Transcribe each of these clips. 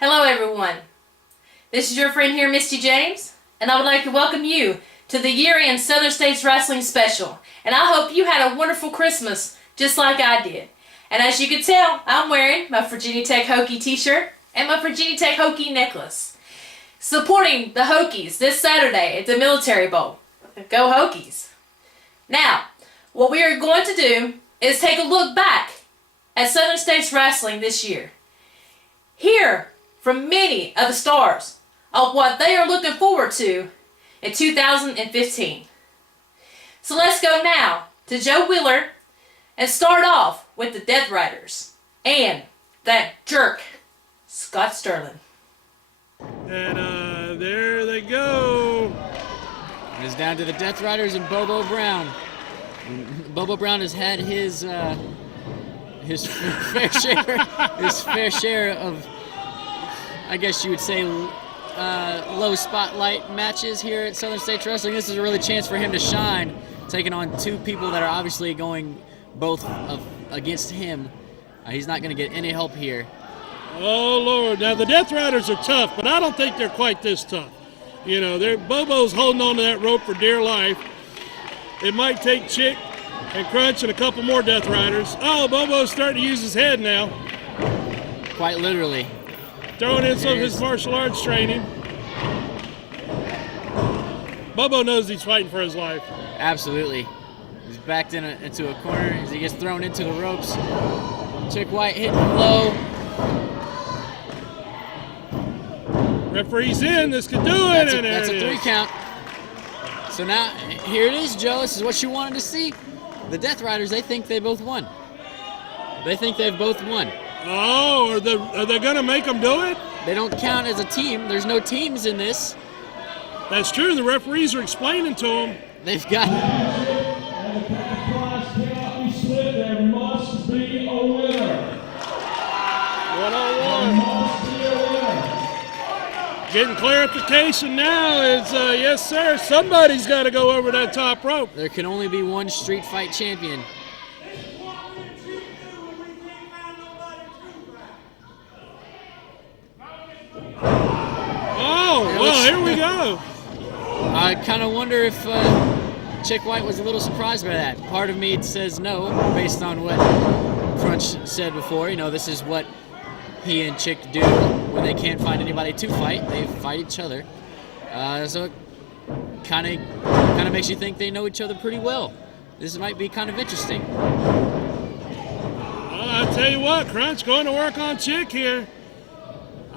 Hello everyone, this is your friend here, Misty James, and I would like to welcome you to the year-end Southern States Wrestling Special, and I hope you had a wonderful Christmas, just like I did. And as you can tell, I'm wearing my Virginia Tech Hokie t-shirt and my Virginia Tech Hokie necklace, supporting the Hokies this Saturday at the Military Bowl. Go Hokies! Now, what we are going to do is take a look back at Southern States Wrestling this year. Hear from many of the stars of what they are looking forward to in 2015. So let's go now to Joe Wheeler and start off with the Death Riders and that jerk, Scott Sterling. And there they go. It's down to the Death Riders and Bobo Brown. Bobo Brown has had his fair share of, I guess you would say, low spotlight matches here at Southern States Wrestling. This is a really chance for him to shine, taking on two people that are obviously going both against him. He's not going to get any help here. Oh, Lord. Now, the Death Riders are tough, but I don't think they're quite this tough. You know, Bobo's holding on to that rope for dear life. It might take Chick and Crunch and a couple more Death Riders. Oh, Bobo's starting to use his head now. Quite literally. Throwing in some of his martial arts training. Bobo knows he's fighting for his life. Absolutely. He's backed into a corner as he gets thrown into the ropes. Chick White hitting him low. Referee's in. This could do it. That's a 3 count. So now, here it is, Joe. This is what you wanted to see. The Death Riders, they think they both won. They think they've both won. Oh, are they going to make them do it? They don't count as a team. There's no teams in this. That's true. The referees are explaining to them. They've got... There must be a winner. 101. Getting clarification now is, yes, sir, somebody's got to go over that top rope. There can only be one street fight champion. Oh, well, here we go. I kind of wonder if Chick White was a little surprised by that. Part of me says no, based on what Crunch said before. You know, this is what he and Chick do when they can't find anybody to fight. They fight each other. So it kind of makes you think they know each other pretty well. This might be kind of interesting. Well, I tell you what, Crunch going to work on Chick here.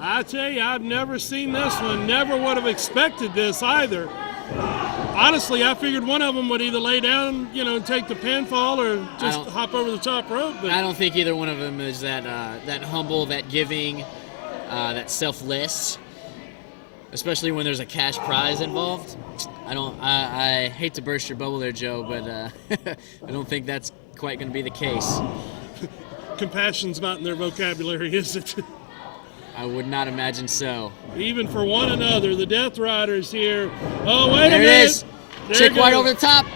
I tell you, I've never seen this one. Never would have expected this either. Honestly, I figured one of them would either lay down, you know, and take the pinfall or just hop over the top rope. But I don't think either one of them is that humble, that giving, that selfless. Especially when there's a cash prize involved. I hate to burst your bubble there, Joe, but I don't think that's quite going to be the case. Compassion's not in their vocabulary, is it? I would not imagine so. Even for one another, the Death Riders here. Oh, wait a minute. There it is. There Chick White over the top,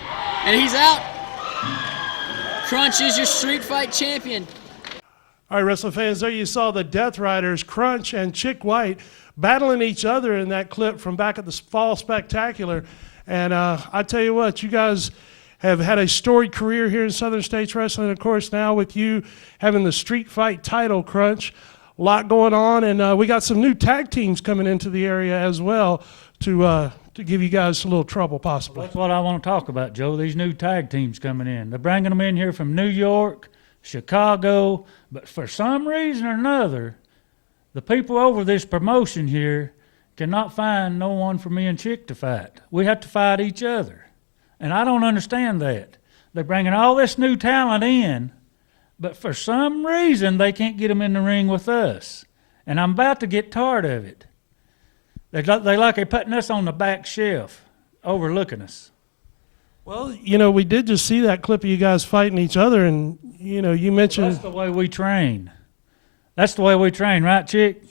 and he's out. Crunch is your street fight champion. All right, wrestling fans, there you saw the Death Riders, Crunch and Chick White, battling each other in that clip from back at the Fall Spectacular. And I tell you what, you guys have had a storied career here in Southern States Wrestling. Of course, now with you having the street fight title, Crunch, a lot going on, and we got some new tag teams coming into the area as well to give you guys a little trouble, possibly. That's what I want to talk about, Joe, these new tag teams coming in. They're bringing them in here from New York, Chicago, but for some reason or another, the people over this promotion here cannot find no one for me and Chick to fight. We have to fight each other, and I don't understand that. They're bringing all this new talent in, but for some reason, they can't get them in the ring with us. And I'm about to get tired of it. They like they're putting us on the back shelf, overlooking us. Well, you know, we did just see that clip of you guys fighting each other, and, you know, you mentioned... That's the way we train. That's the way we train, right, Chick?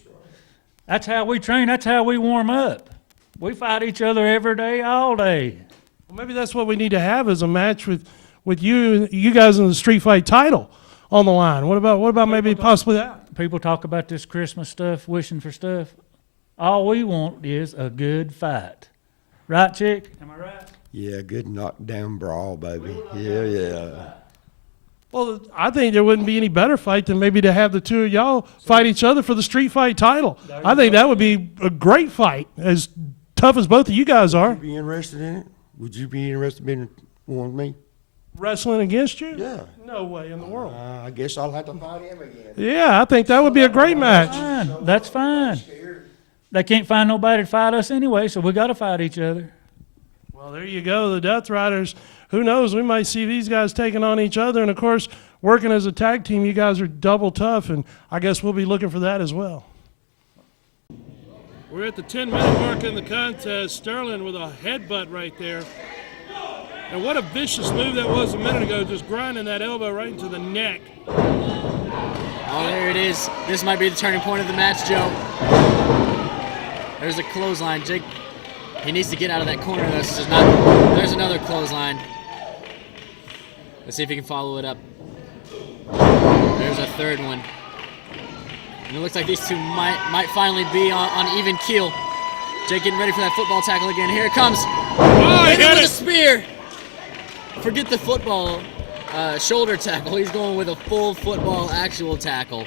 That's how we train. That's how we warm up. We fight each other every day, all day. Well, maybe that's what we need to have is a match with you guys in the street fight title on the line. What about maybe possibly that? people talk about this Christmas stuff, wishing for stuff. All we want is a good fight. Right, Chick? Am I right? Yeah, good knockdown brawl, baby. Yeah. Well, I think there wouldn't be any better fight than maybe to have the two of y'all fight each other for the street fight title. I think that would be a great fight, as tough as both of you guys are. Would you be interested in it? Would you be interested in one with me? Wrestling against you? Yeah. No way in the world. I guess I'll have to fight him again. Yeah, I think that would be a great match. Fine. That's fine. They can't find nobody to fight us anyway, so we got to fight each other. Well, there you go. The Death Riders, who knows? We might see these guys taking on each other. And, of course, working as a tag team, you guys are double tough, and I guess we'll be looking for that as well. We're at the 10-minute mark in the contest. Sterling with a headbutt right there. And what a vicious move that was a minute ago, just grinding that elbow right into the neck. Oh, there it is. This might be the turning point of the match, Joe. There's a clothesline. Jake, he needs to get out of that corner. This is not. There's another clothesline. Let's see if he can follow it up. There's a third one. And it looks like these two might finally be on even keel. Jake getting ready for that football tackle again. Here it comes. Oh, he hit with it. a spear. Forget the football shoulder tackle. He's going with a full football actual tackle.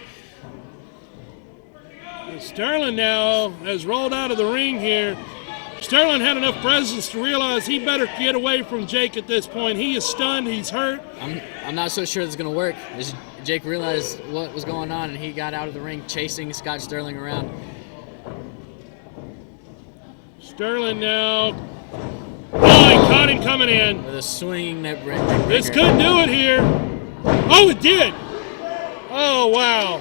Sterling now has rolled out of the ring here. Sterling had enough presence to realize he better get away from Jake at this point. He is stunned. He's hurt. I'm not so sure this is going to work. Jake realized what was going on, and he got out of the ring chasing Scott Sterling around. Sterling now. Oh, he caught him coming in. With a swinging neck breaker. This could do it here. Oh, it did. Oh, wow.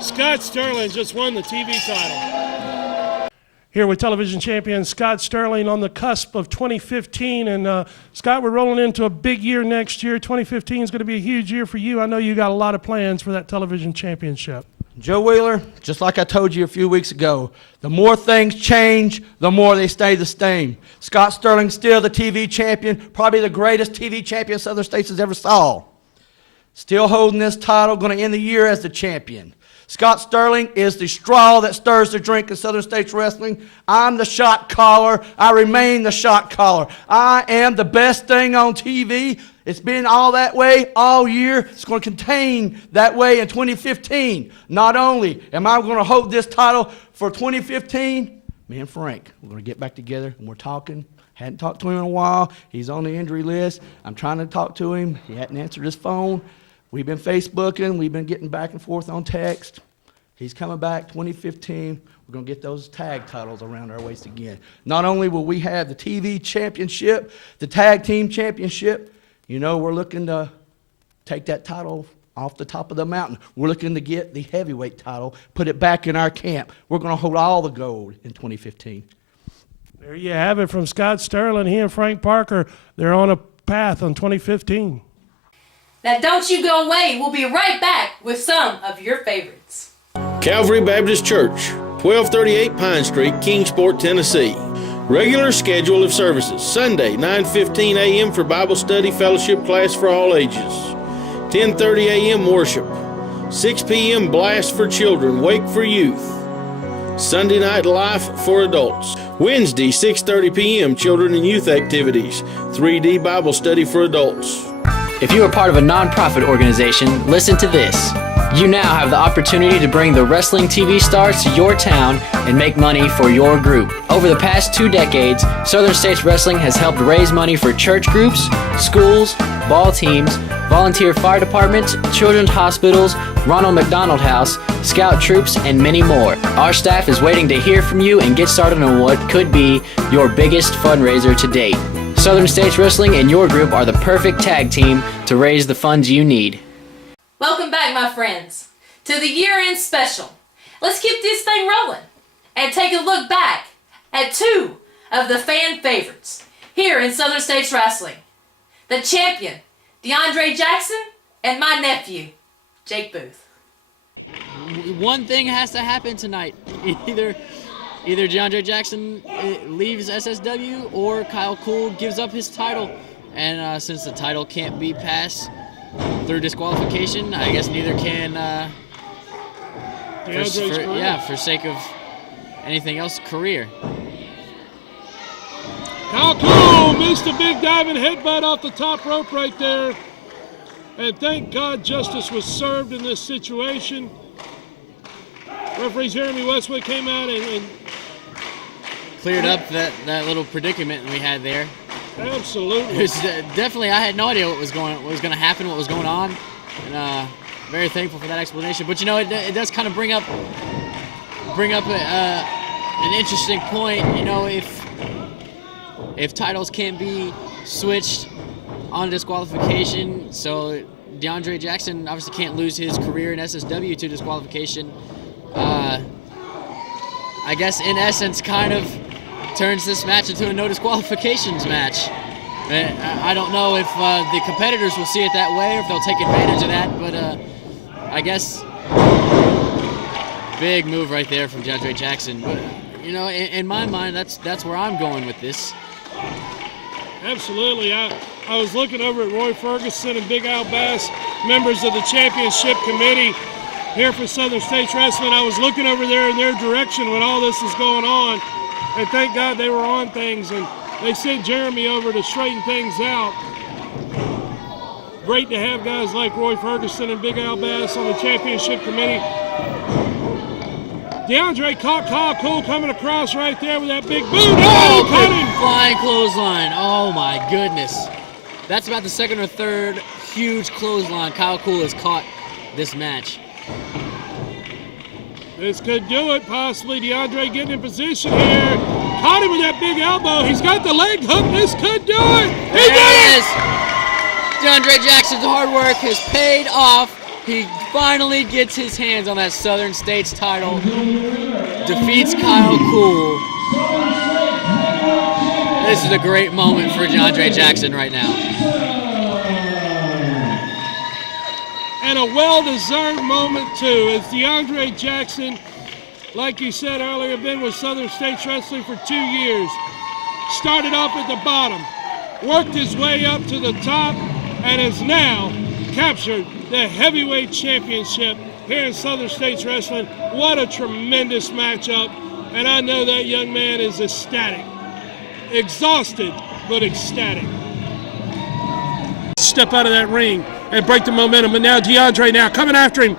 Scott Sterling just won the TV title. Here with television champion Scott Sterling on the cusp of 2015. And Scott, we're rolling into a big year next year. 2015 is going to be a huge year for you. I know you got a lot of plans for that television championship. Joe Wheeler, just like I told you a few weeks ago, the more things change, the more they stay the same. Scott Sterling, still the TV champion, probably the greatest TV champion Southern States has ever saw. Still holding this title, going to end the year as the champion. Scott Sterling is the straw that stirs the drink in Southern States Wrestling. I'm the shot caller. I remain the shot caller. I am the best thing on TV. It's been all that way all year. It's going to continue that way in 2015. Not only am I going to hold this title for 2015, me and Frank, we're going to get back together and we're talking. Hadn't talked to him in a while. He's on the injury list. I'm trying to talk to him. He hadn't answered his phone. We've been Facebooking. We've been getting back and forth on text. He's coming back 2015. We're going to get those tag titles around our waist again. Not only will we have the TV championship, the tag team championship, you know, we're looking to take that title off the top of the mountain. We're looking to get the heavyweight title, put it back in our camp. We're going to hold all the gold in 2015. There you have it from Scott Sterling. He and Frank Parker, they're on a path on 2015. Now don't you go away. We'll be right back with some of your favorites. Calvary Baptist Church, 1238 Pine Street, Kingsport, Tennessee. Regular schedule of services: Sunday, 9:15 a.m. for Bible study fellowship class for all ages. 10:30 a.m. worship. 6 p.m. blast for children, wake for youth. Sunday night life for adults. Wednesday, 6:30 p.m. children and youth activities. 3D Bible study for adults. If you are part of a non-profit organization, listen to this. You now have the opportunity to bring the wrestling TV stars to your town and make money for your group. Over the past 2 decades, Southern States Wrestling has helped raise money for church groups, schools, ball teams, volunteer fire departments, children's hospitals, Ronald McDonald House, scout troops, and many more. Our staff is waiting to hear from you and get started on what could be your biggest fundraiser to date. Southern States Wrestling and your group are the perfect tag team to raise the funds you need. Welcome back, my friends, to the year-end special. Let's keep this thing rolling and take a look back at 2 of the fan favorites here in Southern States Wrestling. The champion, DeAndre Jackson, and my nephew, Jake Booth. One thing has to happen tonight. Either DeAndre Jackson leaves SSW or Kyle Cool gives up his title. And since the title can't be passed through disqualification, I guess neither can DeAndre's career. Yeah, for sake of anything else, career. How cool! Missed a big diving headbutt off the top rope right there. And thank God justice was served in this situation. Referee Jeremy Westwood came out and cleared up that little predicament we had there. Absolutely. It was definitely, I had no idea what was going to happen, what was going on, and very thankful for that explanation. But you know, it does kind of bring up an interesting point. You know, if titles can't be switched on disqualification, so DeAndre Jackson obviously can't lose his career in SSW to disqualification. I guess in essence kind of turns this match into a no disqualifications match. I don't know if the competitors will see it that way or if they'll take advantage of that, but I guess big move right there from DeAndre Jackson. But you know, in my mind, that's where I'm going with this. Absolutely. I was looking over at Roy Ferguson and Big Al Bass, members of the championship committee here for Southern States Wrestling. I was looking over there in their direction when all this is going on, and thank God they were on things, and they sent Jeremy over to straighten things out. Great to have guys like Roy Ferguson and Big Al Bass on the championship committee. DeAndre caught Kyle Cool coming across right there with that big boot. Oh, he caught him! Flying clothesline. Oh my goodness. That's about the second or third huge clothesline Kyle Cool has caught this match. This could do it, possibly. DeAndre getting in position here. Caught him with that big elbow. He's got the leg hook. This could do it. He did it! DeAndre Jackson's hard work has paid off. He finally gets his hands on that Southern States title. Defeats Kyle Cool. This is a great moment for DeAndre Jackson right now. And a well-deserved moment, too, as DeAndre Jackson, like you said earlier, been with Southern States Wrestling for 2 years. Started off at the bottom, worked his way up to the top, and has now captured the heavyweight championship here in Southern States Wrestling. What a tremendous matchup, and I know that young man is ecstatic. Exhausted, but ecstatic. Step out of that ring and break the momentum, but now DeAndre now coming after him.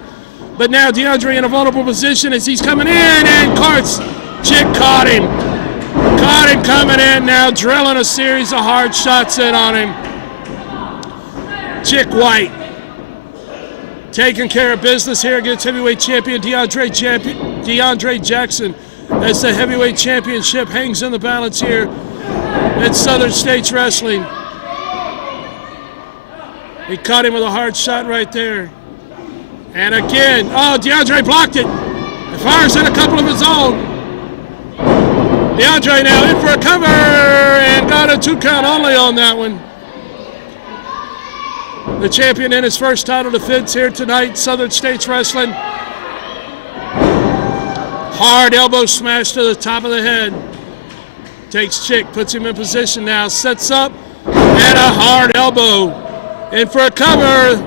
But now DeAndre in a vulnerable position as he's coming in, and Carts, Chick caught him. Caught him coming in now, drilling a series of hard shots in on him. Chick White taking care of business here against heavyweight champion DeAndre Jackson as the heavyweight championship hangs in the balance here at Southern States Wrestling. He caught him with a hard shot right there. And again, DeAndre blocked it. He fires in a couple of his own. DeAndre now in for a cover and got a 2 count only on that one. The champion in his first title defense here tonight, Southern States Wrestling. Hard elbow smash to the top of the head. Takes Chick, puts him in position now, sets up, and a hard elbow. In for a cover.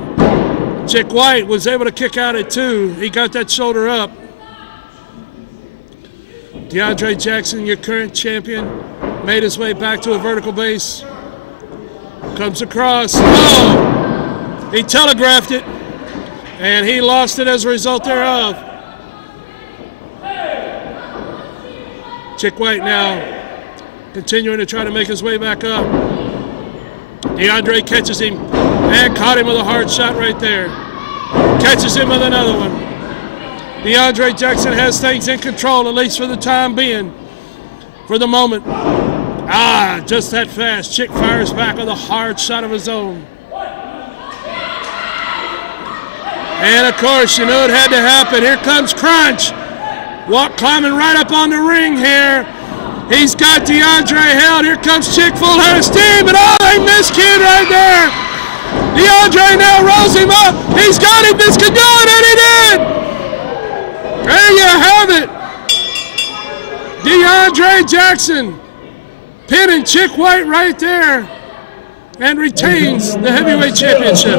Chick White was able to kick out at 2. He got that shoulder up. DeAndre Jackson, your current champion, made his way back to a vertical base. Comes across. Oh! He telegraphed it, and he lost it as a result thereof. Chick White now continuing to try to make his way back up. DeAndre catches him and caught him with a hard shot right there. Catches him with another one. DeAndre Jackson has things in control, at least for the time being, for the moment. Just that fast. Chick fires back with a hard shot of his own. And of course, you know it had to happen. Here comes Crunch. Climbing right up on the ring here. He's got DeAndre held. Here comes Chick, full head of steam, and they missed Kid right there. DeAndre now rolls him up. He's got him. This could do it, and he did. There you have it. DeAndre Jackson pinning Chick White right there and retains the heavyweight championship.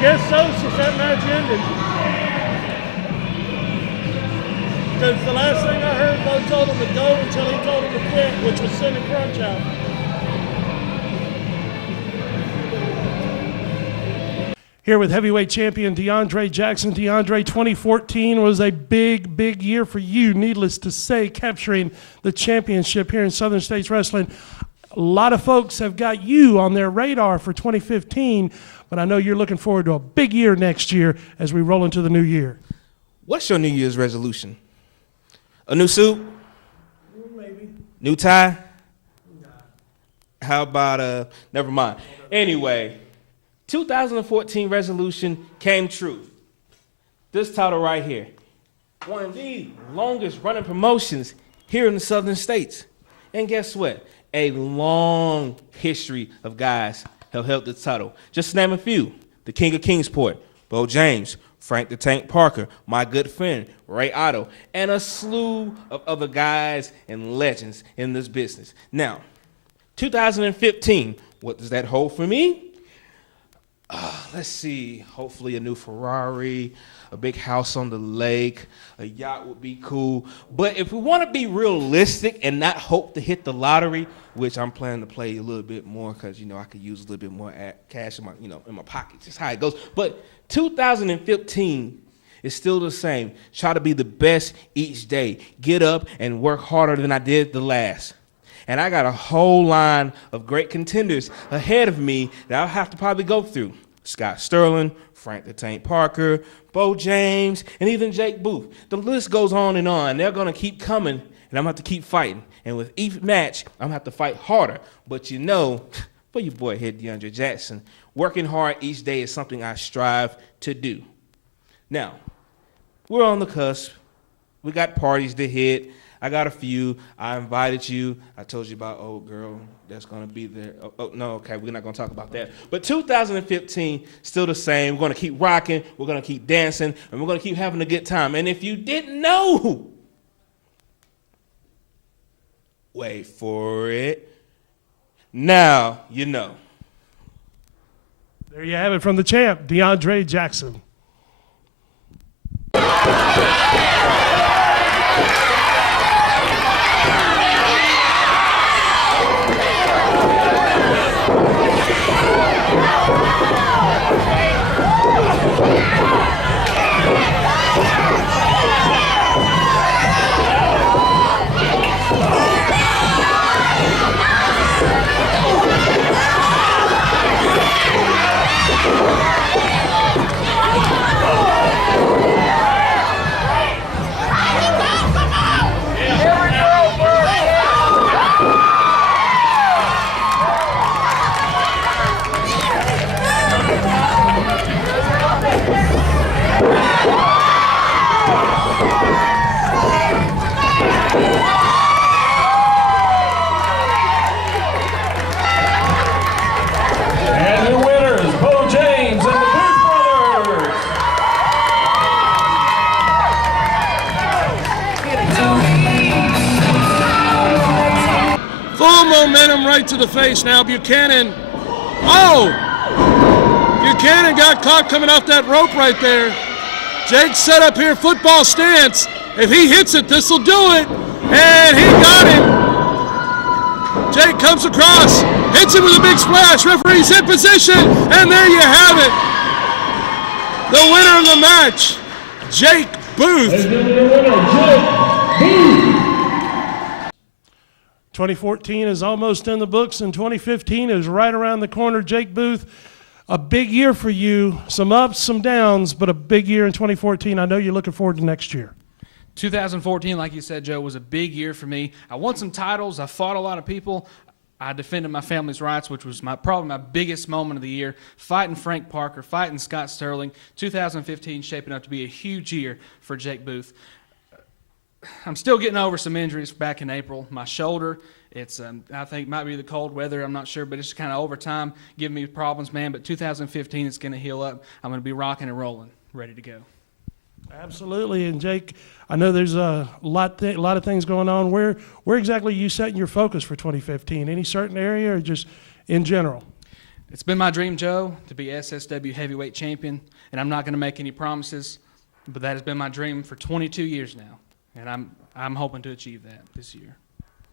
guess so, since that match ended. Because the last thing I heard, Bo told him to go until he told him to quit, which was sending Crunch out. Here with heavyweight champion DeAndre Jackson. DeAndre, 2014 was a big, big year for you, needless to say, capturing the championship here in Southern States Wrestling. A lot of folks have got you on their radar for 2015, but I know you're looking forward to a big year next year as we roll into the new year. What's your New Year's resolution? A new suit? Maybe. New tie? How about, never mind. Anyway, 2014 resolution came true. This title right here. One of the longest running promotions here in the Southern States. And guess what? A long history of guys have held this title. Just to name a few. The King of Kingsport, Bo James, Frank the Tank Parker, my good friend, Ray Otto, and a slew of other guys and legends in this business. Now, 2015, what does that hold for me? Let's see, hopefully a new Ferrari, a big house on the lake, a yacht would be cool. But if we want to be realistic and not hope to hit the lottery, which I'm planning to play a little bit more because, you know, I could use a little bit more cash in my, in my pocket, just how it goes. But 2015 is still the same. Try to be the best each day. Get up and work harder than I did the last. And I got a whole line of great contenders ahead of me that I'll have to probably go through. Scott Sterling, Frank the Tank Parker, Bo James, and even Jake Booth. The list goes on and on. They're going to keep coming, and I'm going to have to keep fighting. And with each match, I'm going to have to fight harder. But for your boy here, DeAndre Jackson, working hard each day is something I strive to do. Now, we're on the cusp. We got parties to hit. I got a few. I invited you. I told you about old girl that's going to be there. Oh, no, okay, we're not going to talk about that. But 2015, still the same. We're going to keep rocking. We're going to keep dancing. And we're going to keep having a good time. And if you didn't know, wait for it. Now you know. There you have it from the champ, DeAndre Jackson. Momentum right to the face now. Buchanan. Oh! Buchanan got caught coming off that rope right there. Jake set up here, football stance. If he hits it, this will do it. And he got it. Jake comes across, hits him with a big splash. Referee's in position, and there you have it. The winner of the match, Jake Booth. 2014 is almost in the books, and 2015 is right around the corner. Jake Booth, a big year for you. Some ups, some downs, but a big year in 2014. I know you're looking forward to next year. 2014, like you said, Joe, was a big year for me. I won some titles. I fought a lot of people. I defended my family's rights, which was probably my biggest moment of the year. Fighting Frank Parker, fighting Scott Sterling. 2015 shaping up to be a huge year for Jake Booth. I'm still getting over some injuries back in April. My shoulder, it's I think might be the cold weather. I'm not sure, but it's just kind of over time giving me problems, man. But 2015, it's going to heal up. I'm going to be rocking and rolling, ready to go. Absolutely. And Jake, I know there's a lot of things going on. Where exactly are you setting your focus for 2015? Any certain area or just in general? It's been my dream, Joe, to be S.S.W. heavyweight champion, and I'm not going to make any promises, but that has been my dream for 22 years now, and I'm hoping to achieve that this year.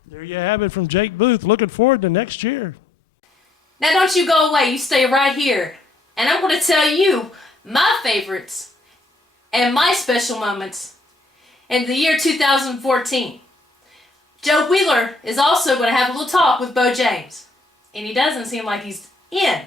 There you have it from Jake Booth. Looking forward to next year. Now don't you go away, you stay right here. And I'm going to tell you my favorites and my special moments in the year 2014. Joe Wheeler is also going to have a little talk with Bo James. And he doesn't seem like he's in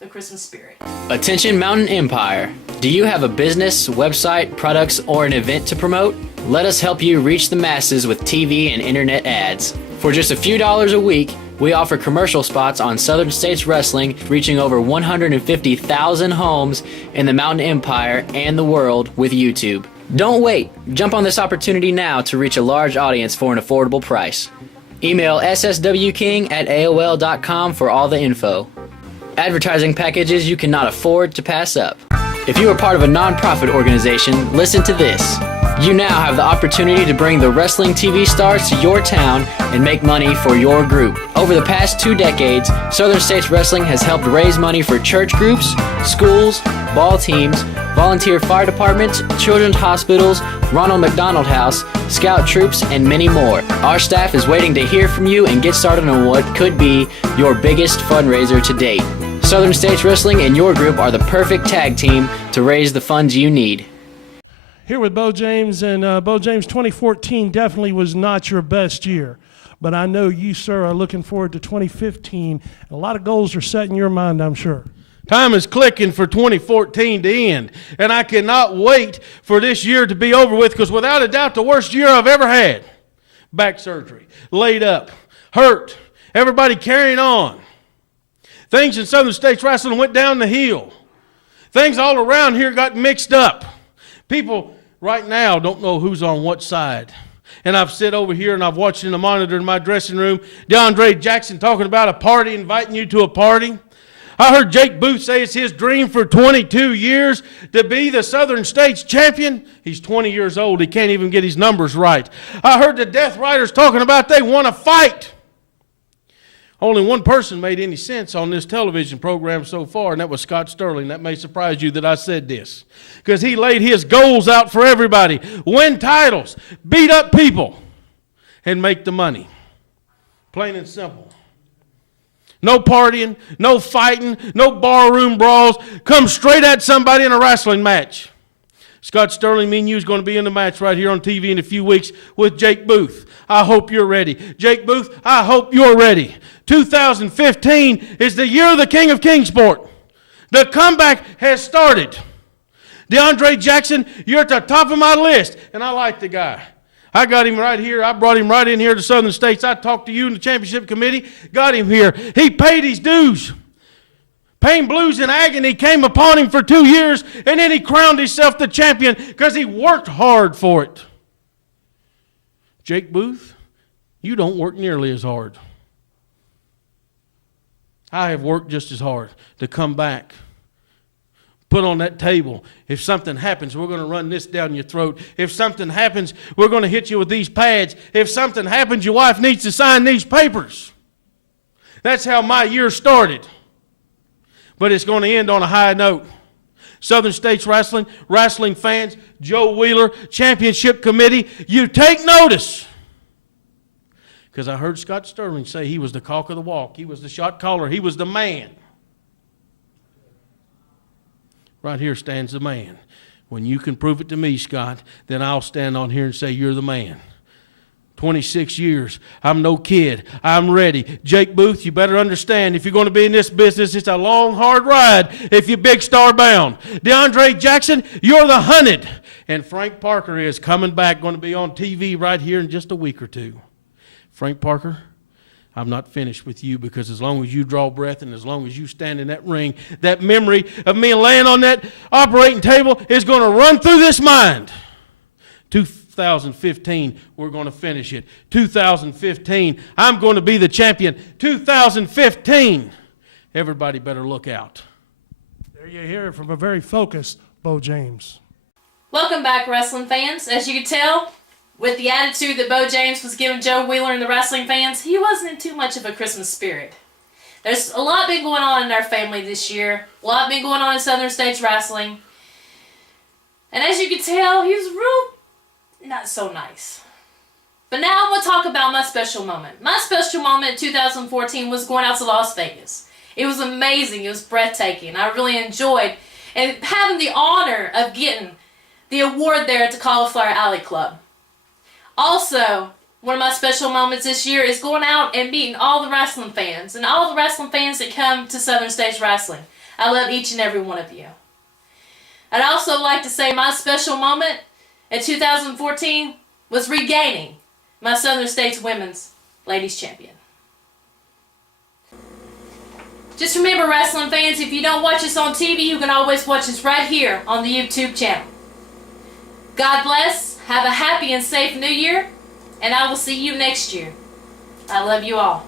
the Christmas spirit. Attention Mountain Empire. Do you have a business, website, products, or an event to promote? Let us help you reach the masses with TV and internet ads. For just a few dollars a week, we offer commercial spots on Southern States Wrestling, reaching over 150,000 homes in the Mountain Empire and the world with YouTube. Don't wait. Jump on this opportunity now to reach a large audience for an affordable price. Email sswking@aol.com for all the info. Advertising packages you cannot afford to pass up. If you are part of a non-profit organization, listen to this. You now have the opportunity to bring the wrestling TV stars to your town and make money for your group. Over the past 2 decades, Southern States Wrestling has helped raise money for church groups, schools, ball teams, volunteer fire departments, children's hospitals, Ronald McDonald House, scout troops, and many more. Our staff is waiting to hear from you and get started on what could be your biggest fundraiser to date. Southern States Wrestling and your group are the perfect tag team to raise the funds you need. Here with Bo James, and Bo James, 2014 definitely was not your best year. But I know you, sir, are looking forward to 2015. A lot of goals are set in your mind, I'm sure. Time is clicking for 2014 to end, and I cannot wait for this year to be over with, because without a doubt the worst year I've ever had. Back surgery, laid up, hurt, everybody carrying on. Things in Southern States Wrestling went down the hill. Things all around here got mixed up. People right now don't know who's on what side. And I've sit over here and I've watched in the monitor in my dressing room DeAndre Jackson talking about a party, inviting you to a party. I heard Jake Booth say it's his dream for 22 years to be the Southern States champion. He's 20 years old. He can't even get his numbers right. I heard the Death Riders talking about they want to fight. Only one person made any sense on this television program so far, and that was Scott Sterling. That may surprise you that I said this, because he laid his goals out for everybody. Win titles, beat up people, and make the money. Plain and simple. No partying, no fighting, no barroom brawls. Come straight at somebody in a wrestling match. Scott Sterling, me and you is going to be in the match right here on TV in a few weeks with Jake Booth. I hope you're ready. Jake Booth, I hope you're ready. 2015 is the year of the King of Kingsport. The comeback has started. DeAndre Jackson, you're at the top of my list, and I like the guy. I got him right here. I brought him right in here to Southern States. I talked to you in the championship committee, got him here. He paid his dues. Pain, blues, and agony came upon him for 2 years, and then he crowned himself the champion because he worked hard for it. Jake Booth, you don't work nearly as hard. I have worked just as hard to come back. Put on that table. If something happens, we're going to run this down your throat. If something happens, we're going to hit you with these pads. If something happens, your wife needs to sign these papers. That's how my year started. But it's going to end on a high note. Southern States Wrestling, wrestling fans, Joe Wheeler, Championship Committee, you take notice. Because I heard Scott Sterling say he was the cock of the walk. He was the shot caller. He was the man. Right here stands the man. When you can prove it to me, Scott, then I'll stand on here and say you're the man. 26 years. I'm no kid. I'm ready. Jake Booth, you better understand, if you're going to be in this business, it's a long, hard ride if you're big star bound. DeAndre Jackson, you're the hunted. And Frank Parker is coming back, going to be on TV right here in just a week or two. Frank Parker, I'm not finished with you, because as long as you draw breath and as long as you stand in that ring, that memory of me laying on that operating table is going to run through this mind. 2015, we're going to finish it. 2015, I'm going to be the champion. 2015, everybody better look out. There you hear it from a very focused Bo James. Welcome back, wrestling fans. As you can tell, with the attitude that Bo James was giving Joe Wheeler and the wrestling fans, he wasn't in too much of a Christmas spirit. There's a lot been going on in our family this year. A lot been going on in Southern States Wrestling. And as you can tell, he was real not so nice. But now I'm going to talk about my special moment. My special moment in 2014 was going out to Las Vegas. It was amazing. It was breathtaking. I really enjoyed and having the honor of getting the award there at the Cauliflower Alley Club. Also, one of my special moments this year is going out and meeting all the wrestling fans and all the wrestling fans that come to Southern States Wrestling. I love each and every one of you. I'd also like to say my special moment in 2014 was regaining my Southern States Women's Ladies Champion. Just remember, wrestling fans, if you don't watch us on TV, you can always watch us right here on the YouTube channel. God bless, have a happy and safe New Year, and I will see you next year. I love you all.